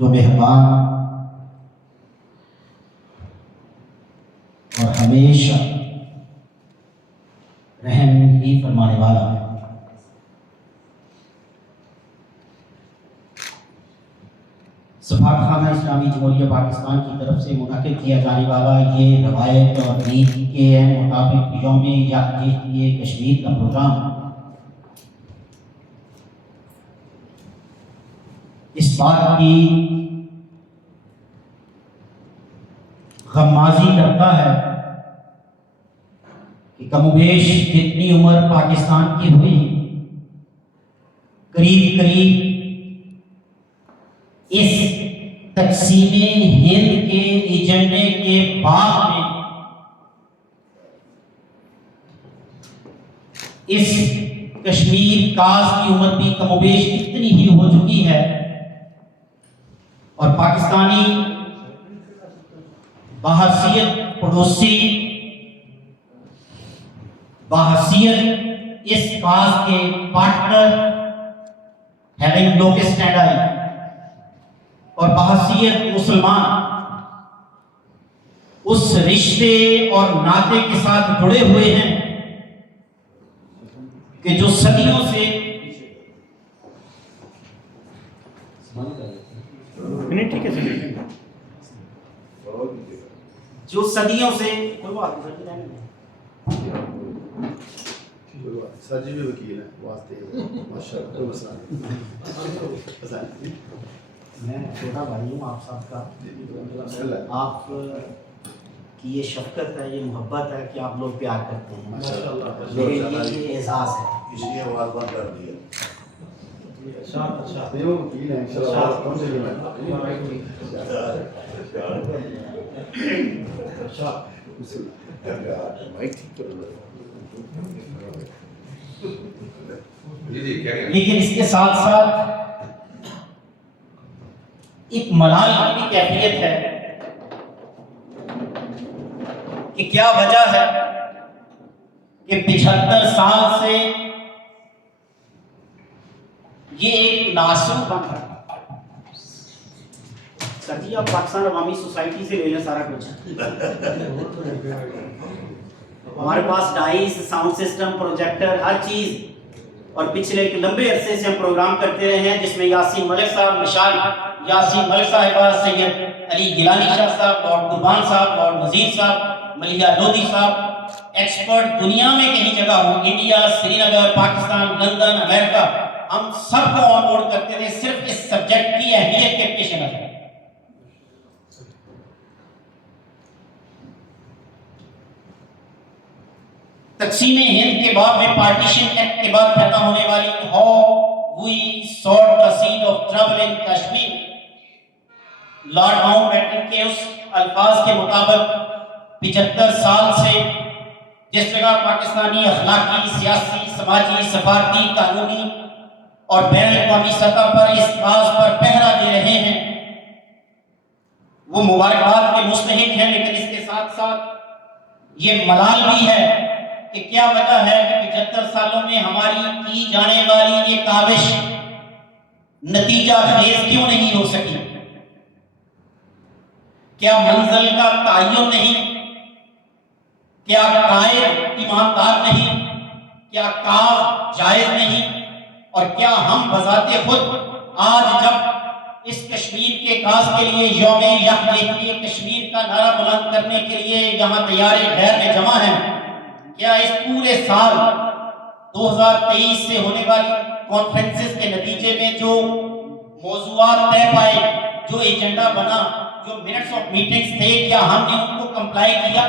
जो मेहरबान और हमेशा रहम ही फरमाने वाला है। सफारतखाना इस्लामी जमहूरिया पाकिस्तान की तरफ से मुनक़िद किया जाने वाला ये रवायत और रीत के मुताबिक यौम यकजहती कश्मीर का प्रोग्राम इस बात की गम्माज़ी करता है कि कमोबेश जितनी उम्र पाकिस्तान की हुई, करीब करीब इस तक़सीमे हिंद के एजेंडे के बाद में इस कश्मीर काज की उम्र भी कमोबेश इतनी ही हो चुकी है और पाकिस्तानी बहसीयत पड़ोसी, बहसीयत इस काज के पार्टनर, हैविंग लोकस स्टैंड और बहसीयत मुसलमान उस रिश्ते और नाते के साथ जुड़े हुए हैं कि जो सदियों से ठीक है जो सदियों से सर जी भी वकील है वास्ते माशाल्लाह। मैं छोटा भाई हूँ आप सबका। आप की ये शफकत है, ये मोहब्बत है कि आप लोग प्यार करते हैं, माशाल्लाह। ये एहसास है, इसलिए आवाज़ बंद कर दिया। अच्छा ये वकील है इंशाल्लाह। कौन से में माइक ठीक कर लो। लेकिन इसके साथ साथ एक मलाल की भी कैफियत है कि क्या वजह है कि 75 साल से ये एक नासूर बन रहा है। सर जी आप पाकिस्तान अवामी सोसाइटी से ले लें सारा कुछ। हमारे पास डाइस, साउंड सिस्टम, प्रोजेक्टर, हर चीज, और पिछले एक लंबे अरसे से हम प्रोग्राम करते रहे हैं जिसमें यासीन मलिक साहब, मिशाल यासीन मलिक साहिबा, सैयद अली गिलानी शाह साहब, लॉर्ड कुर्बान साहब, लॉर्ड वजीर साहब, मलिया लोधी साहब, एक्सपर्ट दुनिया में कहीं जगह हो, India, Srinagar, Pakistan, London, America, हम सबको ऑन बोर्ड करते थे सिर्फ इस सब्जेक्ट की अहमियत के पेश नजर। तक़सीम हिंद के बाद में, पार्टीशन एक्ट के बाद पैदा होने वाली how we sort the seed of trouble in Kashmir, Lord Mountbatten के उस अल्फाज के मुताबिक 75 साल से जिस जगह पाकिस्तानी अखलाकी, सियासी, समाजी, सफारती, कानूनी और बैन-अल-अक़वामी सतह पर इस काज पर पहरा दे रहे हैं, वो मुबारकबाद के मुस्तहिक हैं। लेकिन इसके साथ साथ ये मलाल भी है कि क्या वजह है कि 75 सालों में हमारी की जाने वाली ये काविश नतीजा खेज क्यों नहीं हो सकी? क्या मंजिल का तयन नहीं? क्या कायद ईमानदार नहीं? क्या काज जायज नहीं? और क्या हम बजाते खुद आज जब इस कश्मीर के काज के लिए यौम यकजहती कश्मीर का नारा बुलंद करने के लिए यहाँ तैयारी गैर में जमा है, क्या इस पूरे साल 2023 से होने वाली कॉन्फ्रेंसेस के नतीजे में जो मौज़ूआत तय पाए, जो एजेंडा बना, जो मिनट्स ऑफ मीटिंग्स थे, क्या हमने उनको कंप्लाई किया?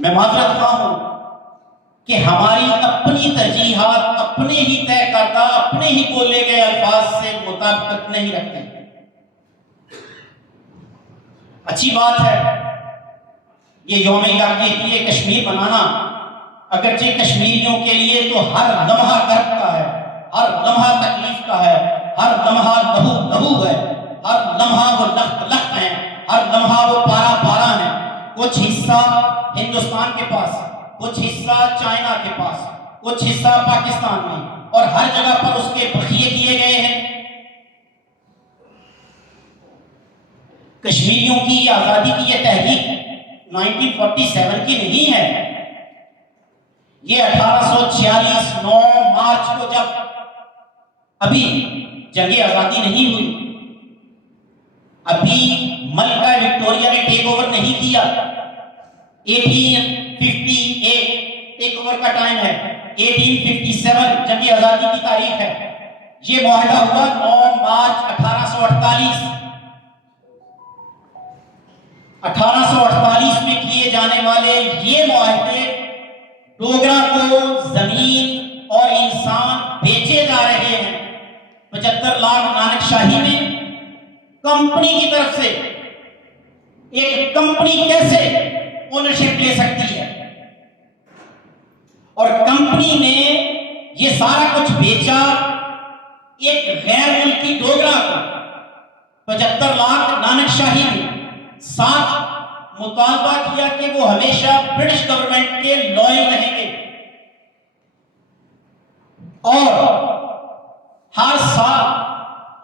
मैं माजरत खा हूं कि हमारी अपनी तरजीहात अपने ही तय करता, अपने ही बोले गए अल्फाज से मुताबिकत नहीं रखते। अच्छी बात है ये यौम यकजहती कश्मीर बनाना, अगरचे कश्मीरियों के लिए तो हर लम्हा कर्ब का है, हर लम्हा तकलीफ का है, हर लम्हा लहू लहू है, हर लम्हा वो लख्त लख्त है, हर लम्हा वो पारा पारा है। कुछ हिस्सा हिंदुस्तान के पास, कुछ हिस्सा चाइना के पास, कुछ हिस्सा पाकिस्तान में, और हर जगह पर उसके बखिए किए गए कश्मीरियों की आजादी की यह तहरीक 1947 की नहीं है। ये 1846 9 मार्च को, जब अभी जंग आजादी नहीं हुई, अभी मलका विक्टोरिया ने टेक ओवर नहीं किया, 1858 टेक ओवर का टाइम है, 1857 जंग आजादी की तारीख है। ये मुआहदा हुआ 9 मार्च 1848। 1848 में किए जाने वाले ये मुआहदे डोगरा को जमीन और इंसान बेचे जा रहे हैं 75 लाख नानकशाही में। कंपनी की तरफ से एक कंपनी कैसे ओनरशिप ले सकती है, और कंपनी ने ये सारा कुछ बेचा एक गैर मुल्की डोगरा को 75 लाख नानकशाही में। साथ मुतालबा किया कि वो हमेशा ब्रिटिश गवर्नमेंट के लॉयल रहेंगे और हर साल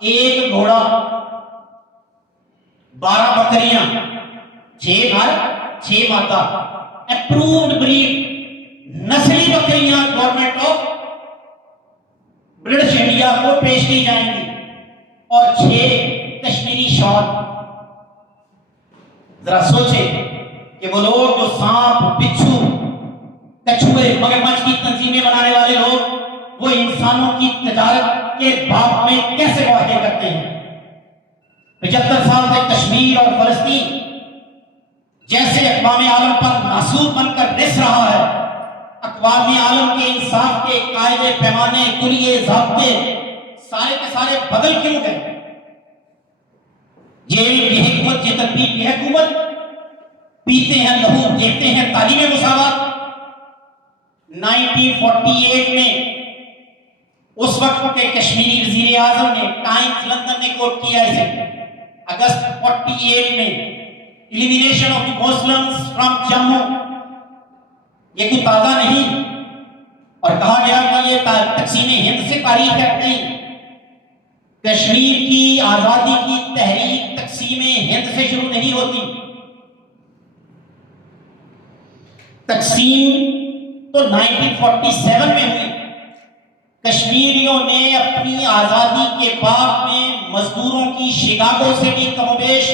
एक घोड़ा, 12 बकरियां, 6 नर 6 मादा, अप्रूव्ड ब्रीड नस्ली बकरियां गवर्नमेंट ऑफ ब्रिटिश इंडिया को पेश की जाएंगी, और 6 कश्मीरी शॉल। जरा सोचे कि वो लोग जो सांप, बिच्छू, कछुए, मगरमच्छ की तंजीमें बनाने वाले लोग, वो इंसानों की तजारत के बाब में कैसे वादे करते हैं। 75 साल से कश्मीर और फलस्तीन जैसे अक़वाम आलम पर नासूर बनकर रिस रहा है, अक़वाम आलम के इंसाफ के कायदे पैमाने, कुलिये, ज़ाब्ते सारे के सारे बदल क्यों गए। जेल की हुकूमत, ये तकलीफ की हुकूमत, पीते हैं लहू, देखते हैं तालीम मुसावात। 1948 में उस वक्त के कश्मीरी वजीर आजम ने, टाइम्स लंदन ने कोट किया इसे, अगस्त 48 में, elimination of the Muslims from Jammu, ये कोई ताजा नहीं, और कहा गया कि ये तकसीम हिंद से तारीख करते हैं। कश्मीर की आजादी की तहरीक तकसीम हिंद से शुरू नहीं होती। तकसीम तो 1947 में हुई। कश्मीरियों ने अपनी आजादी के बाद में मजदूरों की शिकागो से भी कमोबेश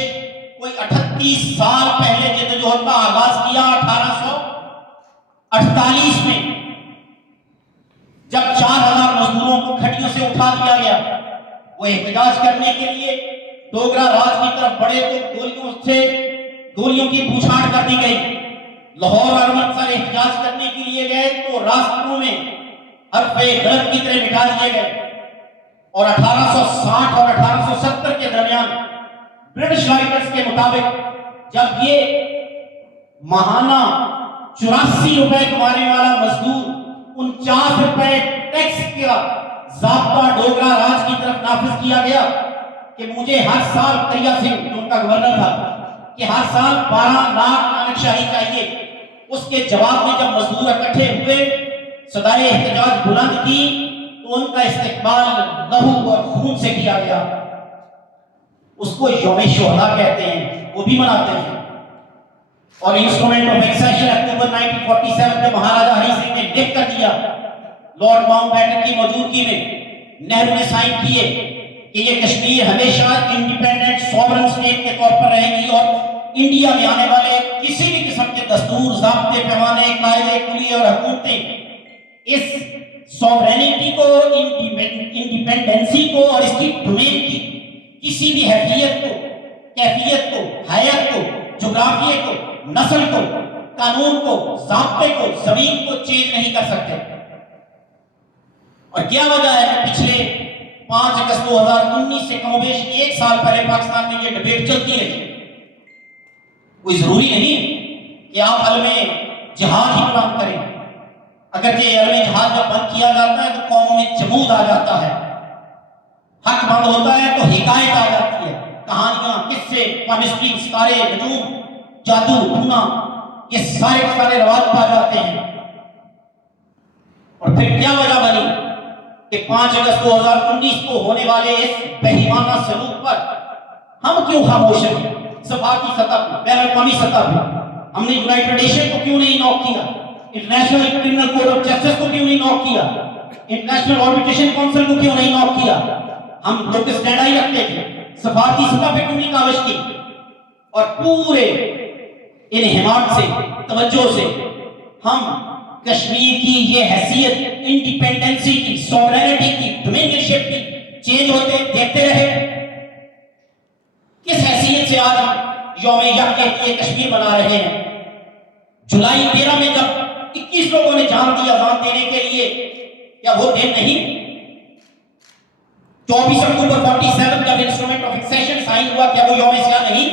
कोई 38 साल पहले जद्दोजहद का आगाज किया। 1848 में जब 4000 मजदूरों को खटियों से उठा दिया गया, वो एहतजाज करने के लिए डोगरा राज की तरफ बढ़े तो गोलियों की बूछार कर दी गई। लाहौर और अमृतसर एहतजाज करने के लिए गए तो रास्तों में हरफे गलत की तरह मिटा दिए गए। और 1860 और 1870 के दरमियान ब्रिटिश राइटर्स के मुताबिक जब ये महाना 84 रुपए कमाने वाला मजदूर 49 रुपए टैक्स का ज़ाब्ता डोगरा राज की तरफ नाफिज किया गया कि मुझे हर साल, करिया सिंह जो उनका गवर्नर था, कि हर साल 12 लाख नानकशाही चाहिए। उसके जवाब में जब मजदूर इकट्ठे हुए, सदाए एहतजाज बुलंद की, तो उनका इस्तेकबाल लहू और खून से किया गया। उसको यौम शुहदा कहते हैं, वो भी मनाते हैं। और इंस्ट्रूमेंट ऑफ एक्सेशन अक्टूबर 1947 में महाराजा हरि सिंह ने लिख कर दिया, लॉर्ड माउंटबेटन की मौजूदगी में नेहरू ने साइन किए कि ये कश्मीर हमेशा इंडिपेंडेंट सॉवरेन स्टेट के तौर पर रहेगी और इंडिया में आने वाले किसी भी किस्म के दस्तूर, ज़ाब्ते, पैमाने, कायदे, कुलिये और हुकूमतें इस सॉवरेनिटी को, इंडिपेंडेंसी को और इसकी डोमेन की किसी भी हैसियत को, कैफियत को, हैयत को, जोग्राफिये को, नस्ल को, कानून को, ज़ाब्ते को, ज़मीन को चेंज नहीं कर सकते। और क्या वजह है कि पिछले 5 अगस्त 2019 से कमोबेश 1 साल पहले पाकिस्तान में ये डिबेट चलती है। कोई जरूरी नहीं कि आप अलमे जिहाद ही बंद करें। अगर ये अलमे जिहाद जब बंद किया जाता है तो कौमों में जमूद आ जाता है, हक बंद होता है तो हिकायत आ जाती है, कहानियां, किस्से, केमिस्ट्री, सितारे, नजूम, जादू, टूना, ये सारे रवाज पा जाते हैं। और फिर क्या वजह बनी कि 5 अगस्त 2019 को होने वाले इस बेईमाना सलूक पर हम क्यों खामोश हैं? सफारती सतह पर, बैनुल-अक़वामी सतह पर हमने यूनाइटेड नेशन को क्यों नहीं नॉक किया, international criminal court of justice को क्यों नहीं नॉक किया, इंटरनेशनल आर्बिट्रेशन काउंसिल को क्यों नहीं नॉक किया? हम लोग स्टैंड ही रखते थे, सफारती सतह पे क्यों नहीं काविश की? और पूरे इन हिमात से, तवज्जो से हम कश्मीर की ये हैसियत, इंडिपेंडेंसी की, सॉवरेनिटी की, डोमिनियनशिप की चेंज होते देखते रहे। किस हैसियत से आज हम यौम यकजहती कश्मीर मना रहे हैं? जुलाई 13 में जब 21 लोगों ने जान दी अजान देने के लिए, क्या वो दिन नहीं? 24 अक्टूबर 47 जब इंस्ट्रूमेंट ऑफ एक्सेशन साइन हुआ, क्या वो यौम सियाह नहीं?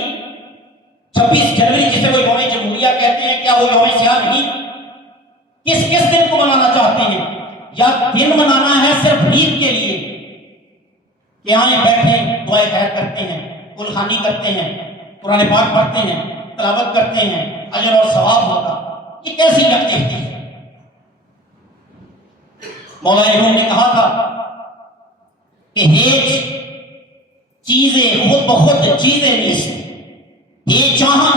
26 जनवरी जिसे वो यौम जमहूरिया कहते हैं, क्या वो यौम सियाह नहीं? किस किस दिन को मनाना चाहते हैं? या दिन मनाना है सिर्फ ईद के लिए कि आए बैठे दुआ खैर करते हैं, कुलखानी करते हैं, कुरान पाक पढ़ते हैं, तिलावत करते हैं, अजर और सवाब होगा? ये कैसी यकजहती है? मौला रूम ने कहा था कि हेज चीजें खुद ब खुद चीजें नीस्त, ये जहां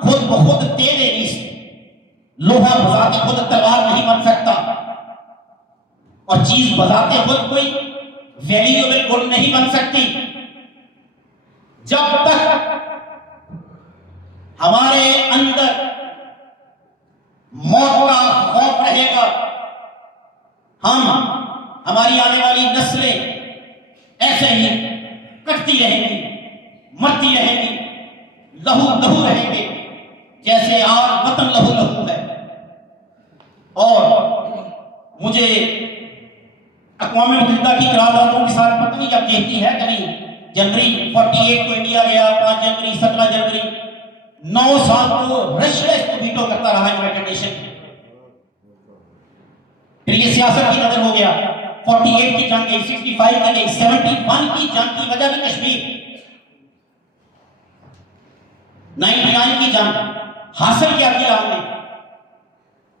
खुद ब खुद तेरे नीस्त, लोहा बजाते खुद तलवार नहीं बन सकता, और चीज बजाते खुद कोई वैल्यूएबल गुड नहीं बन सकती। जब तक हमारे अंदर मौत का खौफ रहेगा, हम, हमारी आने वाली नस्लें ऐसे ही कटती रहेंगी, मरती रहेंगी, लहू लहू रहेंगे, जैसे आज वतन लहू लहू है। और मुझे अक़वाम मुत्तहिदा की करारदादों के साथ पता नहीं अब यही है कि नहीं, जनवरी 48 को इंडिया गया, 5 जनवरी, 17 जनवरी, 9 साल को रशिया इसको वीटो करता रहा यूनाइटेड नेशन। फिर ये सियासत की नजर हो गया, 48 की जंग गई, 65 की गई, 71 की जंग की वजह भी कश्मीर, 99 की जंग हासिल क्या किया हमने?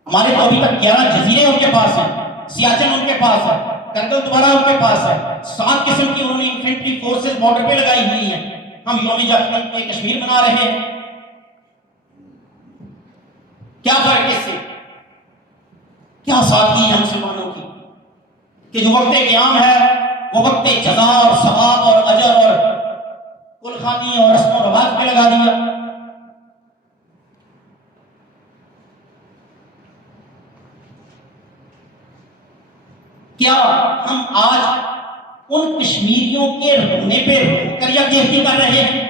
हमारे तो अभी तक 11 जजीरे उनके पास हैं, सियाचिन उनके पास है, करगिल दोबारा उनके पास है, 7 किस्म की उन्होंने इन्फेंट्री फोर्सेस बॉर्डर पे लगाई हुई हैं। हम यौम यकजहती कश्मीर मना रहे हैं, क्या फर्क इससे? क्या सादगी है मुसलमानों की कि जो वक्त क़याम है वो वक्त जज़ा और सवाब और अजर और कुलखानी और रस्म और रवाज पे लगा दिया। क्या हम आज उन कश्मीरियों के रोने पे रोकर यकजहती कर रहे हैं?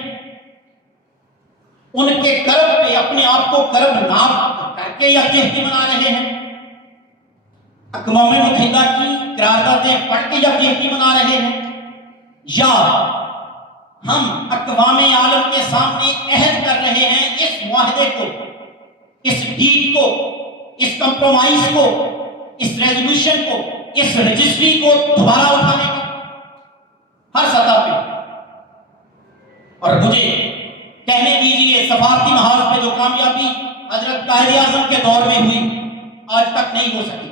उनके कर्ब पे अपने आप को कर्ब नाम करके यकजहती मना रहे हैं? अक़वाम मुत्तहिदा की करारदादें पढ़ के यकजहती मना रहे हैं? या हम अक़वाम आलम के सामने अहद कर रहे हैं इस मुआहदे को, इस डीड को, इस कंप्रोमाइज को, इस रेजोल्यूशन को, इस रजिस्ट्री को दोबारा उठाने की हर सतह पे? और मुझे कहने दीजिए, सफारती महाज पे जो कामयाबी हजरत कायद आज़म के दौर में हुई आज तक नहीं हो सकी।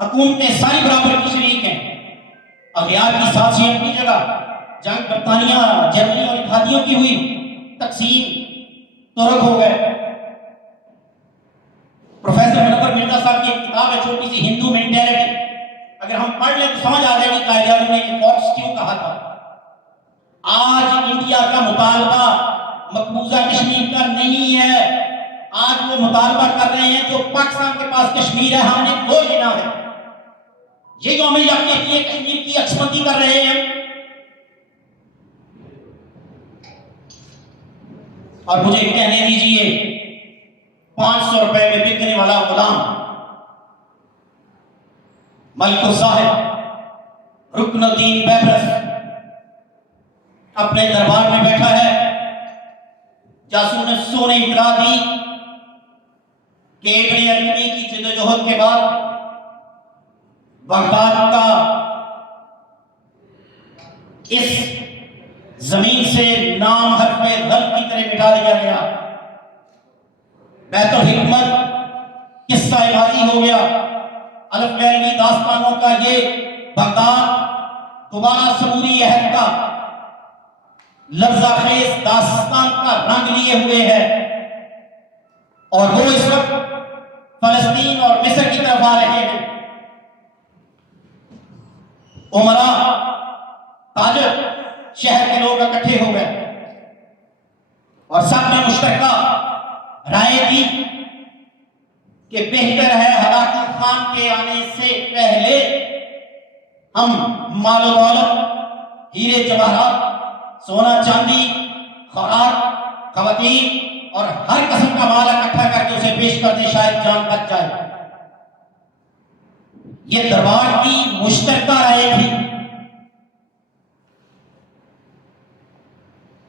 हुकूमतें सारी बराबर की शरीक हैं, अगयार की साजिश अपनी जगह, जंग बरतानिया, जर्मनी और इत्तेहादियों की हुई, तकसीम तुर्क हो गए। प्रोफेसर मुनव्वर मिर्जा साहब की एक किताब है छोटी सी, हिंदू मेंटेलिटी, अगर हम पढ़ लें तो समझ आ जाएगी कायद आज़म ने फोर्स क्यों कहा था। आज इंडिया का मुतालबा मकबूजा कश्मीर का नहीं है, आज वो मुतालबा कर रहे हैं जो पाकिस्तान के पास कश्मीर है हमने वो लेना है। ये जो हमें यकजहती कश्मीर की अक्समंदी कर रहे हैं। और मुझे कहने दीजिए, 500 रुपए में बिकने वाला गुलाम मलिक साहिब रुकनुद्दीन बैबरस अपने दरबार में बैठा है, जासूसों ने इतला दी कि इब्न अरकनी की जद्दोजहद के बाद बगदाद का इस जमीन से नाम हर्फ गल्ब की तरह मिटा दिया गया, बैतुल हिकमत किस्सा बाजी हो गया, अलफ लैलवी दास्तानों का ये बगदाद दोबारा समूरी अहद का लफ्ज़ाखेज़ दास्तान का रंग लिए हुए है और वो इस वक्त फलस्तीन और मिस्र की तरफ आ रहे हैं। उमरा, ताजर, शहर के लोग इकट्ठे हो गए और सबने मुश्तरका राय दी कि बेहतर है हलाकू खान के आने से पहले हम मालो दौलत, हीरे जवाहरात, सोना चांदी, खुराक, खवातीन और हर किस्म का माल इकट्ठा करके उसे पेश कर दे, शायद जान बच जाए। ये दरबार की मुश्तरका राय थी।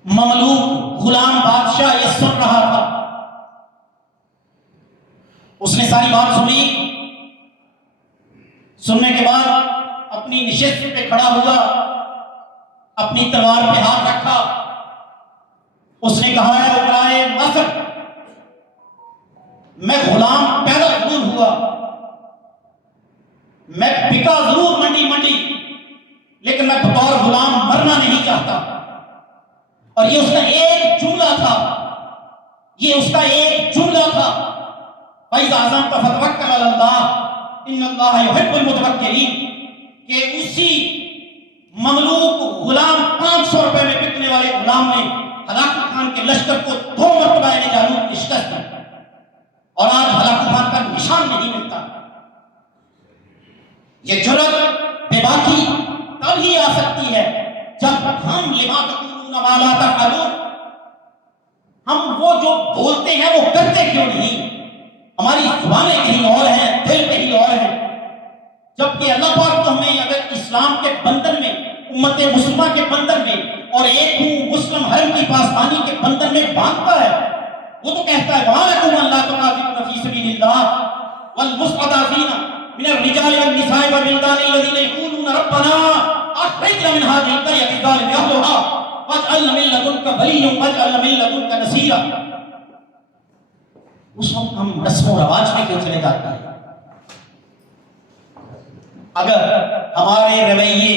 ममलूक गुलाम बादशाह ये सुन रहा था। उसने सारी बात सुनी। सुनने के बाद अपनी निशिस्त पे खड़ा हुआ, अपनी तलवार पे हाथ रखा। उसने कहा है उमराए मस्र, मैं गुलाम पैदा जरूर हुआ, मैं बिका जरूर मंडी मंडी, लेकिन मैं बतौर गुलाम मरना नहीं चाहता। और ये उसका एक जुमला था, ये उसका एक जुमला था। फैज़ आज़म का फतवक्कल अलल्लाह इन्नल्लाह युहिब्बुल मुतवक्किलीन के उसी ममलूक गुलाम 500 रुपए में बिकने वाले गुलाम ने हलाकू खान के लश्कर को 2 मरतबा जालूत की शिकस्त दी और आज हलाकू खान का निशान नहीं मिलता। ये जुर्रत बेबाकी तब ही आ सकती है जब हम लिमा तक़ूलून मा ला तफ़अलून, हम वो जो बोलते हैं वो करते क्यों नहीं। हमारी जुबानें कहीं और हैं, दिल कहीं और है। जबकि अल्लाह पाक तो हमें अगर इस्लाम के बंधन में, उम्मत मुस्लिमा के बंधन में और एक मुस्लिम हरम की पासबानी के बंधन में बांधता है, वो तो कहता है वालकुम अल्लाह तुकातिलू फी सबीलिल्लाह वल मुस्तअज़ीना मिनर रिजालि वन निसाइ वल विल्दानि लज़ीना यक़ूलूना रब्बना अखरिजना मिन हाज़िहिल क़र्यति ज़ालिमि अहलुहा वजअलना मिन लदुनका वलिय्यन वजअलना मिन लदुनका नसीरा। उस वक्त हम रस्म और रवाज में क्यों चले जाते हैं? अगर हमारे रवैये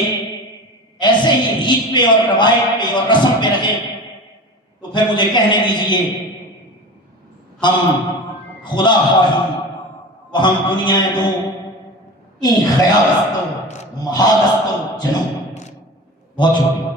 ऐसे ही रीत पे और रवायत पे और रस्म पे रहे तो फिर मुझे कहने दीजिए हम खुदा ख्वाहिम व हम दुनिया दो इन ख्यालस्तो महालस्तो जनों। बहुत शुक्रिया।